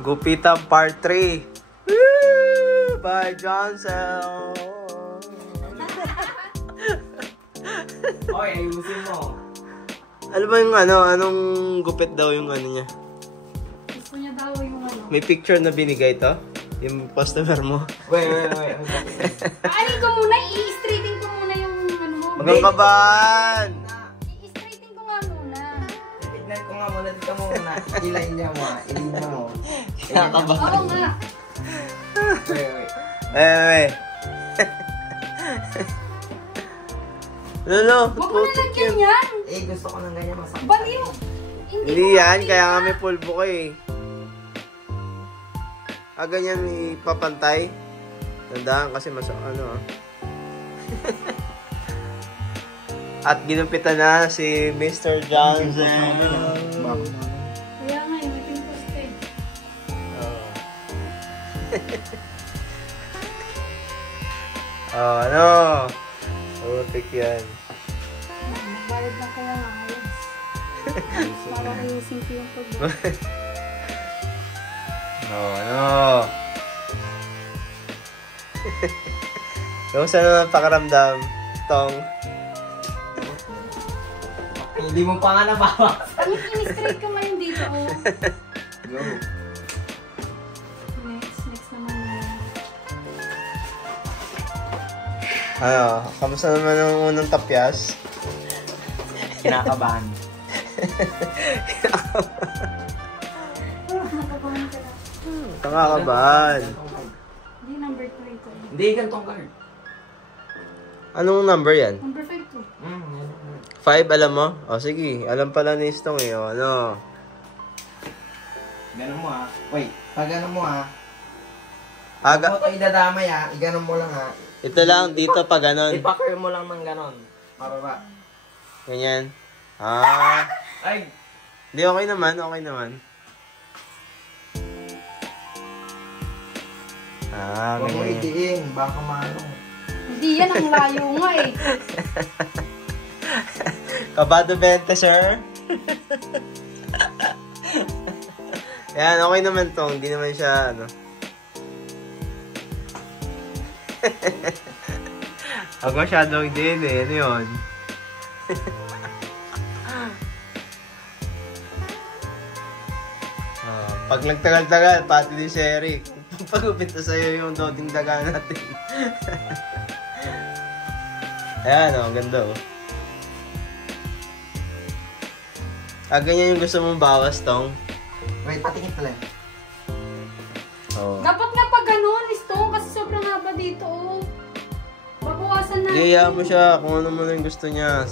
Gupitan Part 3. Woo! By Johnson. Oy, ayusin mo. Ano ba yung ano? Anong gupit daw yung ano niya? Gusto niya daw yung ano. May picture na binigay to? Yung customer mo? Wait. Aanin ko muna, i-straighten ko muna yung ano mo. Huwag kang kabahan! I-straighten ko nga muna. Tignan ko nga muna dito muna. Ilayin niya mo. Ilayin mo. Kinakabahan. Oo nga. Wait. Eh. Lolo, Huwag mo na lagyan yan. Gusto ko ng ganyan masakit. Baliw. Hindi yan, kaya nga may pulbo ko eh. Ganyan ipapantay. Tandaan kasi ano ah. At ginumpitan na si Mr. Johnson. Kaya nga, may pimples ka eh. Oh, ano? Utik yan. Magbayad lang kaya nga ngayon. Para ayusin ko yung pagbo. Oh, ano? Kamusta naman pakaramdam, Tong? Hindi mo pa nga nabawas. In-straight ko ngayon dito, oh. Go. Next naman yun. Ano? Kamusta naman ang unang tapyas? Kinakabahan. Nakabahan ka lang. Nakakabahan. Hindi, number 3 ito. Hindi, gantong card. Anong number yan? Number 5 to. 5, alam mo? O sige, alam pala ni Stong eh. O, ano? Ganon mo ha. Wait, pag ganon mo ha. Aga. Huwag mo ito idadamay ha. Iganon mo lang ha. Ito lang, dito pa ganon. Ipakir mo lang ng ganon. Pababa. Ganyan. Ah. Ay! Hindi, okay naman, okay naman. Ah, Huwag mo ganyan. idiin. Baka maano. Hindi yan, ang layo nga eh. Kabado 20, sir. Yan, okay naman tong. Hindi naman siya, ano. Huwag masyadong din eh. Ano yun? Pag nagtagal-tagal, pati ni Sherry. Pagupit na sa'yo yung doding daga natin. Ayan, oh, ganda oh. Ganyan yung gusto mong bawas, Tong. Wait, patingin pala. Oo. Dapat nga pag ganun, Stone, kasi sobrang haba dito, oh. Babawasan natin. Iyaya mo siya kung ano mo yung gusto niya.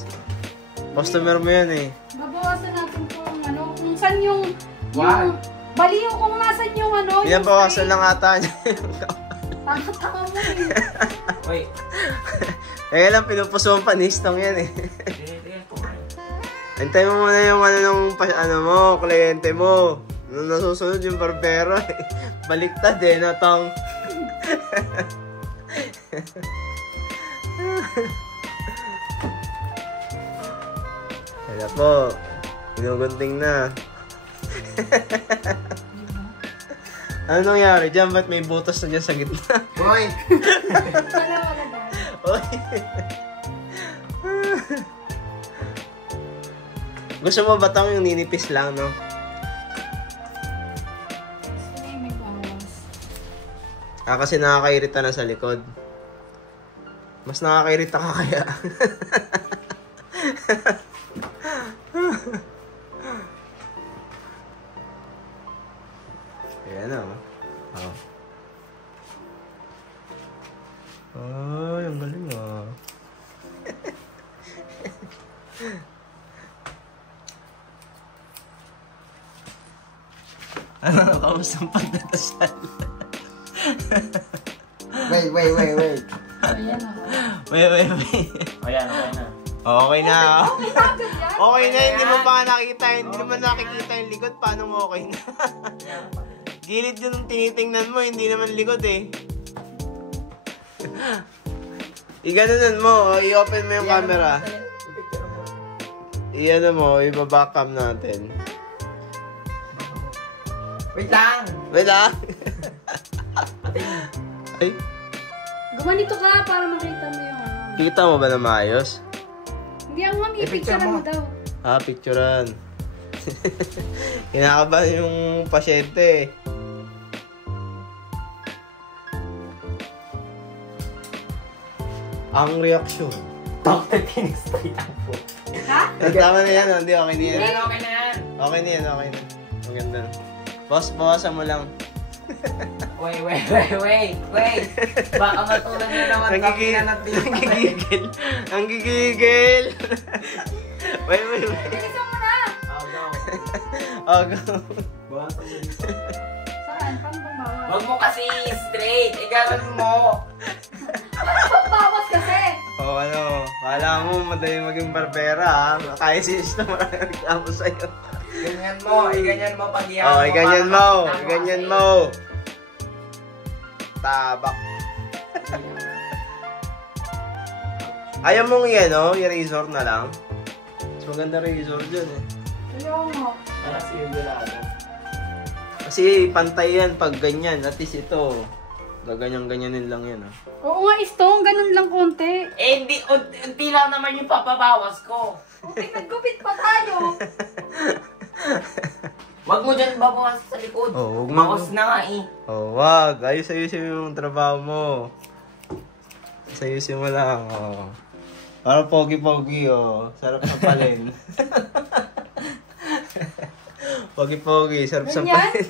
Customer mo yan eh. Babawasan natin kung ano, kung saan yung... Why? Baliw kung nasan yung ano. Pinabawasan lang ata niya. Tama mo eh. Wait. Kaya lang pinupusuan pa ni Stong yan eh. Tingnan ko nga. Antay mo muna yung ano mo, kliyente mo. Nung nasusunod yung barbero eh. Baliktad eh, no, Tong? Kaya po, ginugunting na. Ano nangyari dyan? Ba't may butas na dyan sa gitna? Boy! Wala ba? Oy! Gusto mo ba tong yung ninipis lang, no? Sige, may bawas. Kasi nakakairita na sa likod. Mas nakakairita ka kaya. Ayan na, oh. Ay, ang galing ah. Ano, kamusta ang pagdadasal? Wait. Ayan ako. Wait. Ayan, okay na. Okay na. Okay, agad yan. Okay na, hindi mo pa nakikita. Hindi naman nakikita yung likod. Paano mo okay na? Gilid yun ang tinitingnan mo, hindi naman likod eh. I-ganunan mo, i-open mo yung camera. I-ano mo, i-backcam natin. Wait lang! Wala. Ay, Gumanito ka para makita mo yung ano. kita mo ba na maayos? Hindi ako mami, picture picture mo mo. daw. Picturean. Kinakabahan yung pasyente. Ang reaksyon. Bakit pinistay ang po? Ha? Tama na yan, hindi okay na yan. Okay na yan. Okay na yan, okay na. Maganda. Boss, bawasan mo lang. Wait. Baka matulad nyo naman kami na Nanggigigil. Ang gigigil. Wait. Bilisan mo na! Oh, go. Bawasan mo dito. Saan? Paano bang bawas? Huwag mo kasi straight. Igalan mo. Bawas kasi! Oh, ano, kala mo madali maging barbera, ha? Kaya si Isto maraming reklamo sa'yo. Ganyan mo. Iganyan mo pag iyan Oh, ganyan mo. Tama Ganyan kasi. mo. Tabak. Ayaw mong i-razor na lang. Mas maganda razor dyan, eh. Ayaw mo. Kasi yung gulado. Kasi pantay yan pag ganyan. At least ito, gaganyan-ganyanin lang yan, ah. Oo nga, Istong. Ganun lang konti. Eh, unti lang naman yung papabawas ko. Gupit pa tayo. Wag mo dyan babawas sa likod. Oh, wag mo. Bawas na nga eh. Oh, wag. Ayos-ayusin mo yung trabaho mo. Ayusin mo lang, oh. Parang pogi-pogi, oh. Sarap sampalin. Pogi-pogi, sarap sampalin.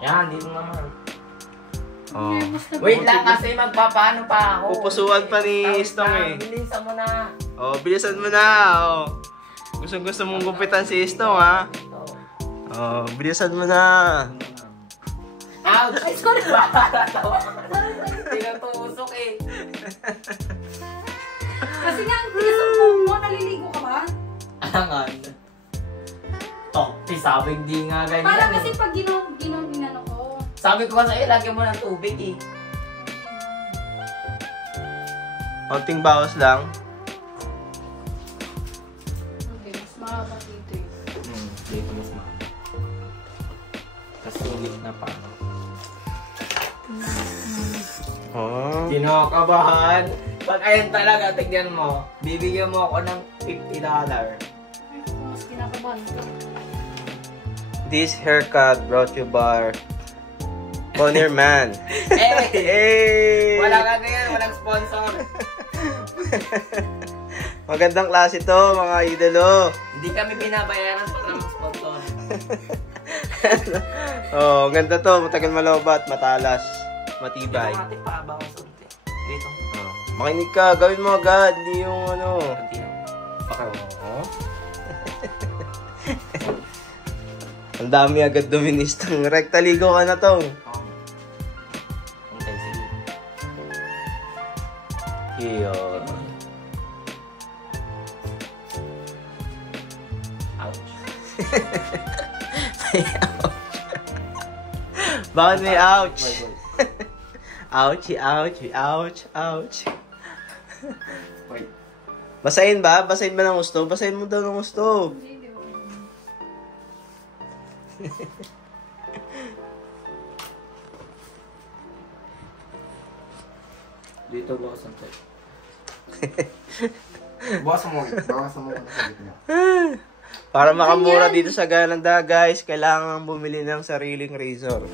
Yan, dito naman. Oh. Nervous na Wait ba? lang kasi magpapaano pa ako. Pupusuan pa ni Tawag Istong, na, eh. Bilisan mo na. Oh, bilisan mo na, oh. Gusto mong gupitan si Istong, ha? Ito. Oh, bilisan mo na. Ouch! Ay, sorry ba? Tawa ka. Tinutusok eh. Kasi nga, ang tigas ang buhok mo. Naliligo ka ba? Alangan. Sabi hindi nga ganyan. Parang eh. kasi pag ginano ko. Sabi ko kasi lagyan mo ng tubig eh. Konting bawas lang. Okay, mas mahaba dito eh. Dito mas mahal. Tapos ulit na pa. Oh. Kinakabahan. Pag ayun talaga, tignan mo. Bibigyan mo ako ng $50. Mas kinakabahan ka. This haircut brought you by Conner Man. Eh! Hey! Wala ka ganyan, walang sponsor. Magandang klase to, mga idolo. Hindi kami binabayaran para mag-sponsor. Oh, ganda to. Matagal malobat, matalas, matibay. Dito natin paabang ang sunti. Dito. Oh. Makinig ka, gawin mo agad. Hindi yung ano. Kunti lang. Baka. Oh. Ang dami agad duministang. Rektaligo ka na to. Okay, sige. Iyo. Ouch. Bakit may ouch? Boy. Ouchie, ouchie, ouch, ouch. Wait. Basahin ba? Basahin ba ng gusto? Basahin mo daw ng gusto. Hindi, di ba? Dito ba sa tayo? Bawasan mo sa gitna. Para makamura dito sa Gananda, guys, kailangan bumili ng sariling razor.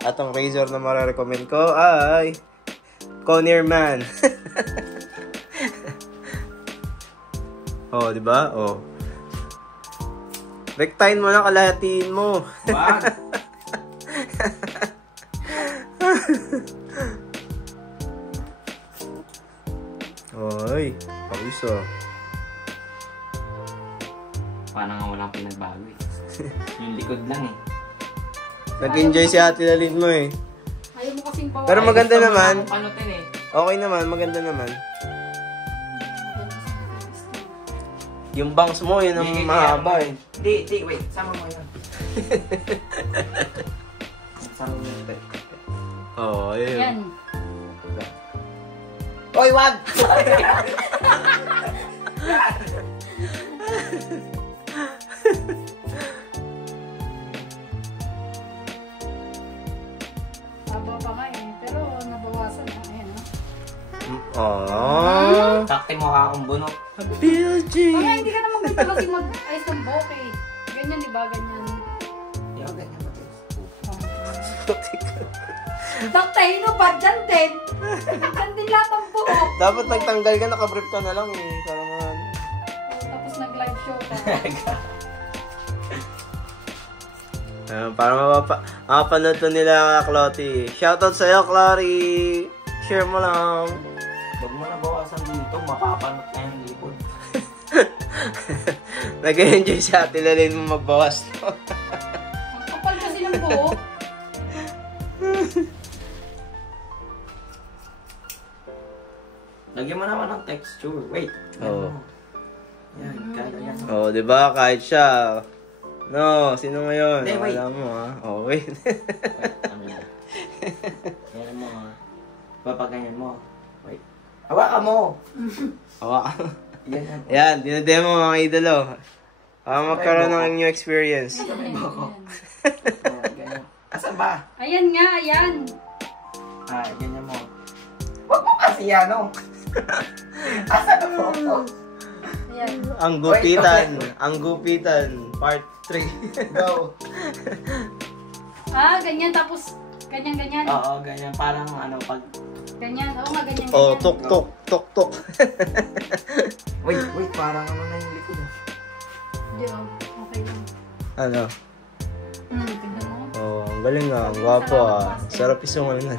At ang razor na mararecommend ko ay Conner Man. Oh, di ba? Oh. Rektahin mo lang, kalahatiin mo. Wag! Oy, ayos oh. Parang nga walang pinagbago eh. Yung likod lang eh. Nag-enjoy si Ate Lalin mo eh. Ayaw mo kasing bawa. Pero maganda Gusto mo naman. akong panutin eh. Okay naman, maganda naman. Yung bangs mo, yun ang Hindi, mahaba eh. Hindi, wait. Sama mo yun. Sama mo yun. Oo, ayun. Yan. Oy, wag! pa nga eh. Pero nabawasan na. Ayan, no? Oh. Takti mo ka akong bunot. Kaya hindi ka naman ganito kasi mag-ayos ng buhok eh. Ganyan, di ba? Ganyan. Yung ganyan ba? Taktahino ba? Dyan din. Dyan din lahat ang buhok. Dapat nagtanggal ka, nakabrief ka na lang eh. Para naman. Tapos nag-live show pa. Para mapapanood to nila, Clotty. Shoutout sa'yo, Clotty. Share mo lang. Huwag mo na bawasan dito, mapapanot na yung likod. Nag-enjoy si Ate Lalyn mo magbawas to. Ang kapal kasi ng buhok. Lagyan mo naman ng texture. Wait. Oo. Yan, kaya yan. Oh, di ba? Kahit siya. No, sino ngayon? Hindi, wait. Alam mo ha. Oh, wait. Ano yan? Ganyan mo ha. Papaganyan mo. Wait. Hawakan mo! Hawa. Yan yan. Yan, dinademo mga idolo. Magkaroon ng new experience. Ayan. Ganyan. Asan ba? Ayan nga, ayan. Ganyan mo. Huwag mo kasi yan, no? Asan na po ako? Ayan. Ang gupitan. Ang gupitan. Part 3. Go! Ganyan tapos ganyan. Oo, ganyan. Parang ano, pag... Ganyan. Oo nga, ganyan. Oh, tuk. Wait, parang ano na yung likod. Hindi, oh. Okay lang. Ano? Tignan mo. Oh, ang galing nga. Ang gwapo ah. Sarap isungal na.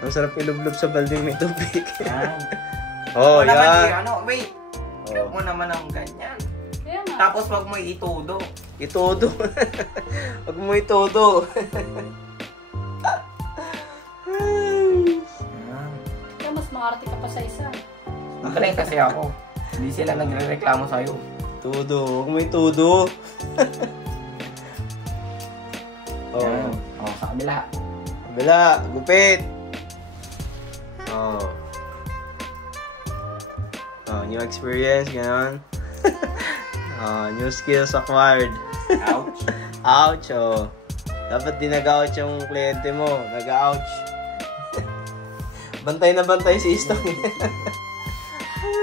Ang sarap ilublob sa balding may tubig. Yan. Oh, Huwag naman yan. ano, wait. Huwag Oh. mo naman ang ganyan. Kaya nga. Tapos wag mo itudo. Itodo. Huwag mo itodo. Kaya mas maarte ka pa sa isa. Magaling kasi ako. Hindi sila nagre-reklamo sa'yo. Todo. Huwag mo itodo. Oh. Sa kabila. Kabila. Gupit. Oh. Oh, new experience. Ganon. New skills acquired. Ouch. Ouch, oh. Dapat di nag-ouch yung kliyente mo. Nag-ouch. Bantay na bantay si Istong.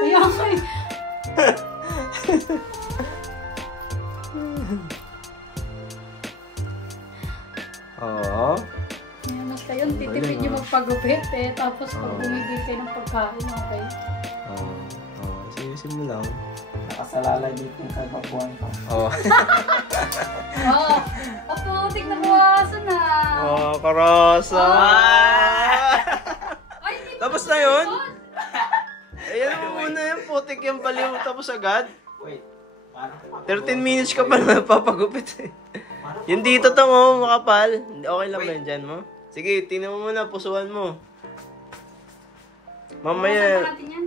Kaya nga eh. Oo. Ayan na kayo. Titipid nyo magpagupit eh. Tapos pag bumibig kayo ng pagkain, okay. Oo. Seriously mo lang. Nakasalalay dito yung kagabuhan ko. Oo. Oh, putik na buwasan na. Oh, karosa. Ay, hindi pa Tapos na yun? susunod. Ayan mo muna yung putik yung baliw tapos agad. Wait. Parang 13 minutes ka pa na napapagupit eh. Yung dito to mo, makapal. Okay lang ba yun dyan mo? Sige, tingnan mo muna, pusuan mo. Bawasan Mamaya. pa natin yan.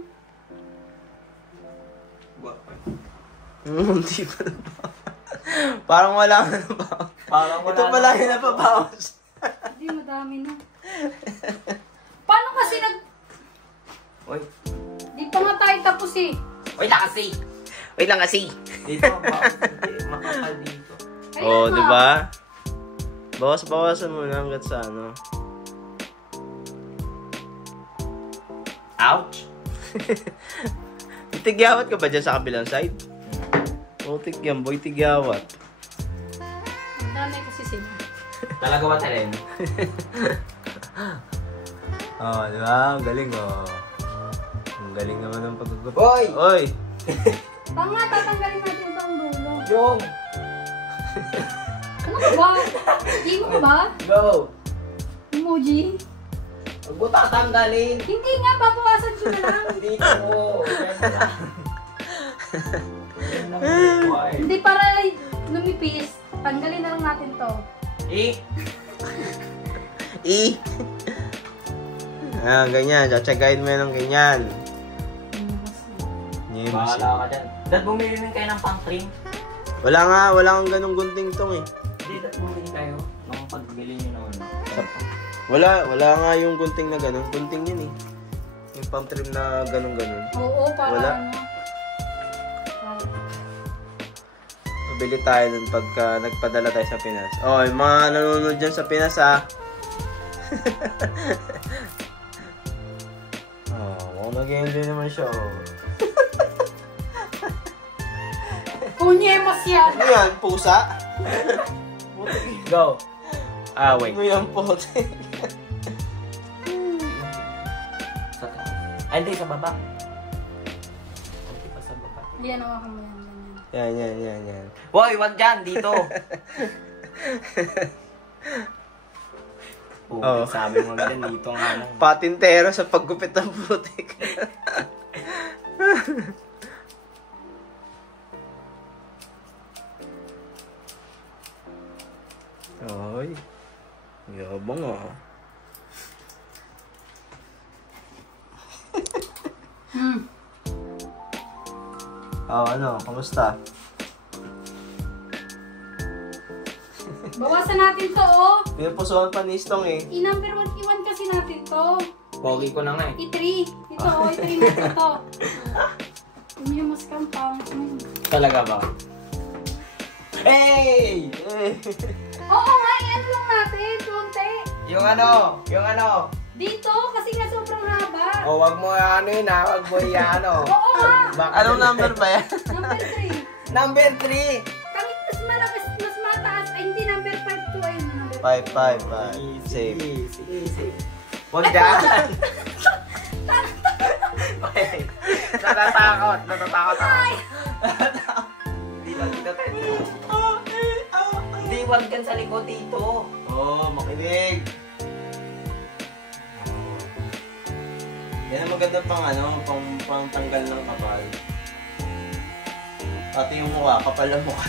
Hindi pa na ba? Parang wala ka na ba? Parang wala Ito pala na. yung napabawas. Hindi, madami na. Paano kasi Wait. Di pa nga tayo tapos eh. Wait lang kasi. Wait lang kasi. Dito, makapal dito. Ayan Oo, nga. di ba? Bawas-bawasan mo na hanggat sa ano. Ouch. Tigyawat ka ba dyan sa kabilang side? Oo, tigyan boy, tigyawat. Ang dami kasi sila. Talaga ba talent? Oo, di ba? Ang galing, oh. Ang galing naman ng pagkagupit. Oy! Oy! Tama, tatanggalin natin ito ang dulo. Yung! Ano ka ba? Hindi mo ka ba? Go! Emoji? Huwag mo tatanggalin! Hindi nga, babawasan ko na lang. Dito mo! Ganyan lang. Ganyan lang dito ay. Hindi para lumipis. Tanggalin na lang natin to. Ganyan. Tsatsagain mo yan ng ganyan. Yan, Bahala ka dyan. Dad, bumili rin kayo ng pang-trim. wala kang ganong gunting tong eh. Hindi, dad, bumili kayo ng pagbili nyo naman. Wala nga yung gunting na ganon. Gunting yun eh. Yung pang trim na ganon. Oo, para Wala. ano. Pabili tayo nun pagka nagpadala tayo sa Pinas. Oh, yung mga nanonood dyan sa Pinas, ha? Oh, nag-enjoy naman siya, oh. Kunyemos yan. Ano yan? Pusa? Go. Ah, wait. Ano yan, puti? Ay, hindi, sa baba. Hindi pa sa baba. Yan ang ako mo yan. Yan. Boy, wag dyan, dito. Oh. Sabi mo dyan, dito nga lang. Patintero sa paggupit ng putik. Ay, yabang ah. Oh, ano? Kamusta? Bawasan natin to, oh. Pinupusuan pa ni Stong eh. I-number 1, iwan kasi natin to. Pogi ko na nga eh. I-3. Ito, oh, i-3 natin to. Kunyemos kang pangit mo. Talaga ba? Hey! Oo nga, i-ano lang natin, konti. Yung ano? Dito, kasi nga sobrang haba. O, wag mo ano yun ha, wag mo ano. Oo nga. Anong number ba yan? Number 3. Number 3! Kahit mas malakas, mas mataas, ay hindi number 5 to, ayun na number 5. Save. Easy. Wag dyan! Wait, natatakot ako. Hindi ba dito tayo? Hindi, wag dyan sa likod dito. Oh, makinig. Yan ang maganda pang tanggal ng kapal. Pati yung mukha, kapal ang mukha.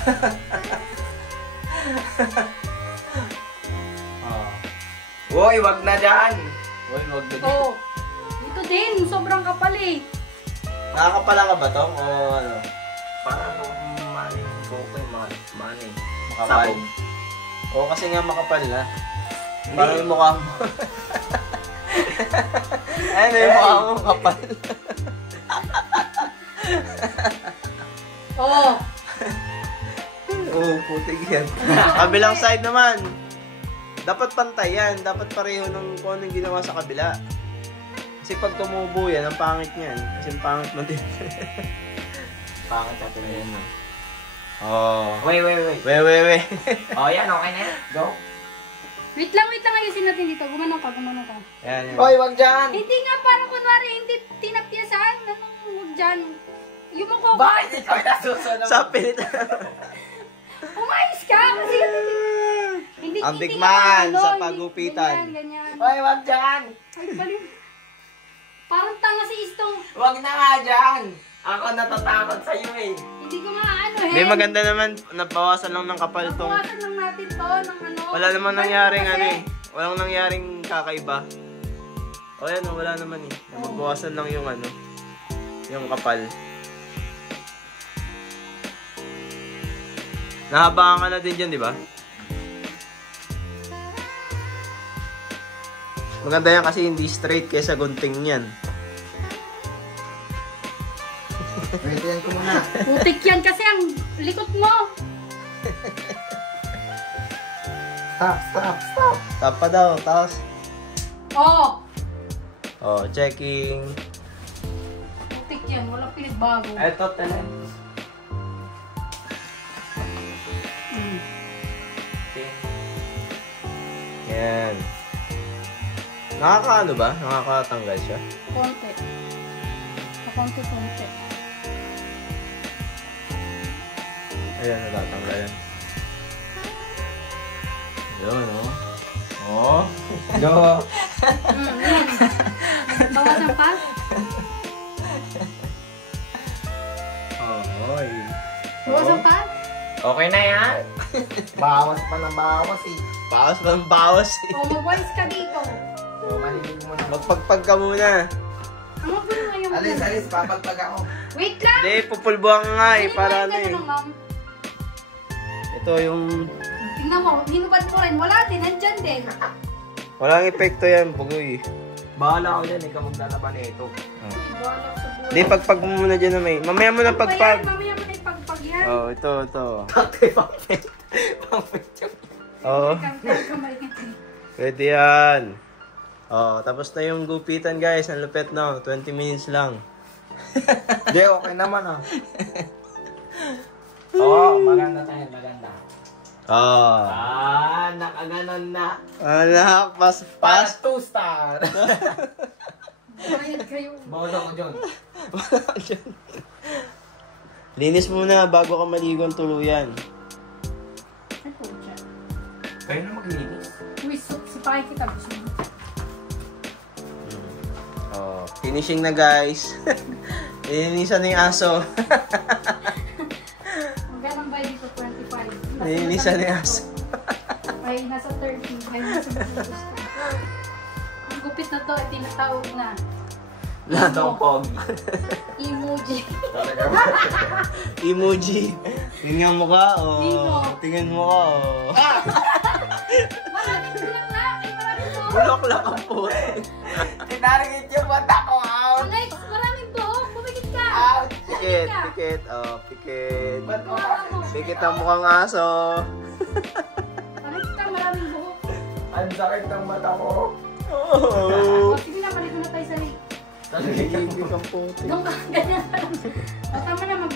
Uy, wag na dyan. Uy, wag na. Oo. Dito din, sobrang kapal eh. Nakakapala ka ba, Tom? O ano? Parang money. Money. Makapal. Sabog. Oo, kasi nga makapal na. Parang yung mukha mo. Ayun, yung mukha mo kapal. Oo. Oo, putik yan. Kabilang side naman. Dapat pantay yan. Dapat pareho ng kung anong ginawa sa kabila. Kasi pag tumubo yan, ang pangit niyan. Kasi ang pangit mo din. Pangit natin yan, no? Oh. Wait. We. Oh, yan, okay na yan. Go. Wait lang ayusin natin dito. Gumano ka. Yan. Oy, wag dyan. Hindi nga, parang kunwari, hindi tinapyasan. Anong huwag dyan? Yung mukha ko. Bakit ikaw nasusunod? Sa pilit. Umayos ka! Kasi hindi Ang big hindi man ano, sa hindi- pagupitan. Ganyan. Oy, wag dyan. Ay, baliw. Parang tanga si Istong. Wag na nga dyan. Ako natatakot sa'yo eh. Hindi ko nga ano eh. Hindi, maganda naman. Nabawasan lang ng kapal tong... Nabawasan lang natin to ng ano. Wala naman Baliw nangyaring kasi. ano eh. Walang nangyaring kakaiba. O yan, wala naman eh. Nabawasan lang yung ano. Yung kapal. Nahabaan ka na din dyan, di ba? Maganda yan kasi hindi straight kaysa gunting yan. Pwede ko muna. Putik yan kasi ang likot mo. Stop. Stop pa daw, tapos... Oo. Oh, checking. Putik yan. Walang pinagbago. Eto, talan. Yan. Nakakaano ba? Nakakatanggal siya? Konti. Konti. Ayan, natatanggal yan. Yun, oh. Oh. Go. Yan. Bawasan pa? Oy. Bawasan pa? Okay na yan. Bawas pa ng bawas eh. Bawas ba ang bawas eh? O, mag-voice ka dito. So, malilig mo na. Magpagpag ka muna. Ang magulo nga yung... Alis, papagpag ako. Wait lang! Hindi, pupulbuhan ka nga eh, Ano para yung ano eh. ganun, ma'am? Ito yung... Tingnan mo, hinubad ko rin. Wala din, nandyan din. Walang epekto yan, bugoy. Bahala ako dyan, ikaw maglalaban nito. Uy, bahala ko sa buhay. Hindi, pagpag mo muna dyan na may. Mamaya mo na pagpag. Mamaya mo na ipagpag yan. Oh, ito. Pang-pet. Oh, Kamay ka. pwede yan. Oh, tapos na yung gupitan guys. Ang lupit no. 20 minutes lang. Hindi, okay naman ah. Oo, maganda tayo, maganda. Oh. Nakaganon na. Anak, Pas pas. 2 star. Bayad kayo. Bodo ko dyan. Linis muna bago ka maligo ang tuluyan. Ay po siya. Kayo na maglinis. Uy, sipahin kita. Gusto mo. Oh, finishing na guys. Nilinisan na yung aso. Magkano ba dito? 25. Nilinisan na yung aso. Ay, nasa 30. Ay, nasa gusto. Ang gupit na to, ay tinatawag na. Lahat ang pogi. Emoji. Talaga. Emoji. Tingnan mo ka, oh. Sino? Tingnan mo ka, oh. Maraming bilang na. Ay, maraming buhok. Bulaklak ang puti. Tinarigit yung mata ko out. Guys, maraming buhok. Bumigit ka. Out. Pikit, pikit. Oh, pikit. Ba't mo Kawawa mo. Pikit ang mukhang aso. Maraming ka, maraming buhok. Ang sakit ng mata ko. Oh. O, sige na, maligo na tayo sa lake. Ibig ang puti. Doon ka, ganyan ka lang. O, tama na,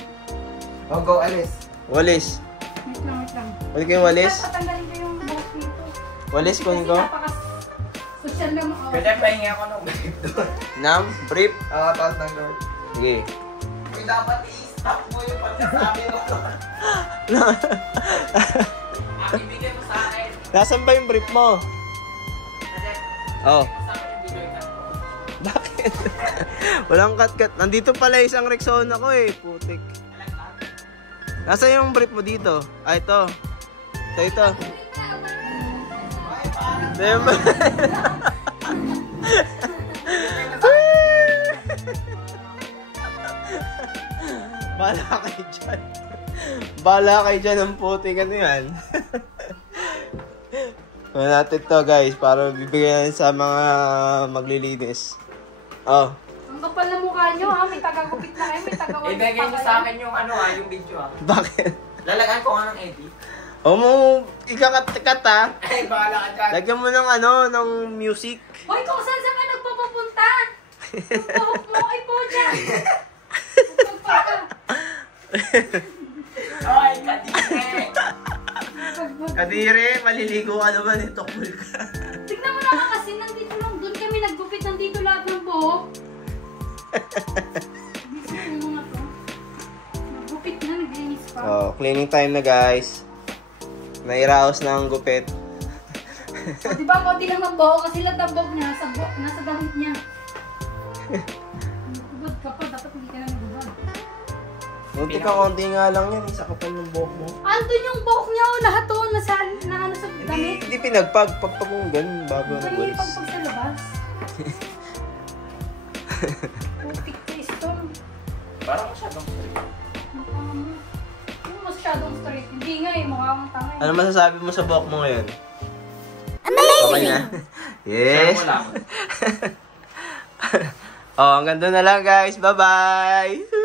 Oh, go, alis. Walis. Wait lang. Wala kayong walis? Patanggalin ko yung buhok dito. Walis, kunin ko. Kasi napaka-social lang ako. Pwede pahingi ako ng brief doon. Nam, brief. Oo, taas ng Lord. Sige. Uy, dapat i-stop mo yung pagkasabi mo. Ang ibigay mo sa akin. Nasaan ba yung brief mo? Kasi, Oh. sa akin yung video ikat ko. Bakit? Walang cut-cut. Nandito pala isang Rexona ko eh. Putik. Nasaan yung brief mo dito? Ah, ito. Ito. Ito yung Bala kayo dyan. Bala kayo dyan ng putik. Ano yan? Gawin natin to guys para bibigyan sa mga maglilinis. Oh. Ang kapal na mukha nyo ha, may tagagupit na kayo, may tagawalis Ibigay niyo sa akin yung ano yung video Bakit? Lalagaan ko nga ng edit. O mo, ikakat-kat ha. Ay, bahala ka dyan. Lagyan mo ng ng music. Hoy, kung saan ka nagpapapunta? Yung buhok mo, ay po dyan. Magpagpaka. Ay, kadire. Kadire, maliligo ka naman, itokbol ka. Tignan mo naman kasi, nandito lang, doon kami naggupit, nandito lahat ng buhok. Bisip yung mga to. Naggupit na, naglinis pa. Oh, cleaning time na guys. Nairaos na ang gupit. O, di ba, konti lang ng buhok kasi lahat ng buhok niya, nasa damit niya. Nagubad ka pa, dapat hindi ka na nagubad. Munti ka, konti nga lang yan. Isa kapal ng buhok mo. Andun yung buhok niya, oh, lahat to, na ano sa damit. Hindi pinagpag. Pagpag mong ganun bago Kaya yung nagwalis. pagpag sa labas. Putik ka, stone. Parang masyadong straight. Hindi masyadong straight. Hindi nga eh, mukha kang tanga eh. Ano masasabi mo sa buhok mo ngayon? Amazing! Okay na? Yes! Share mo lang. Oh, hanggang doon na lang guys. Bye-bye!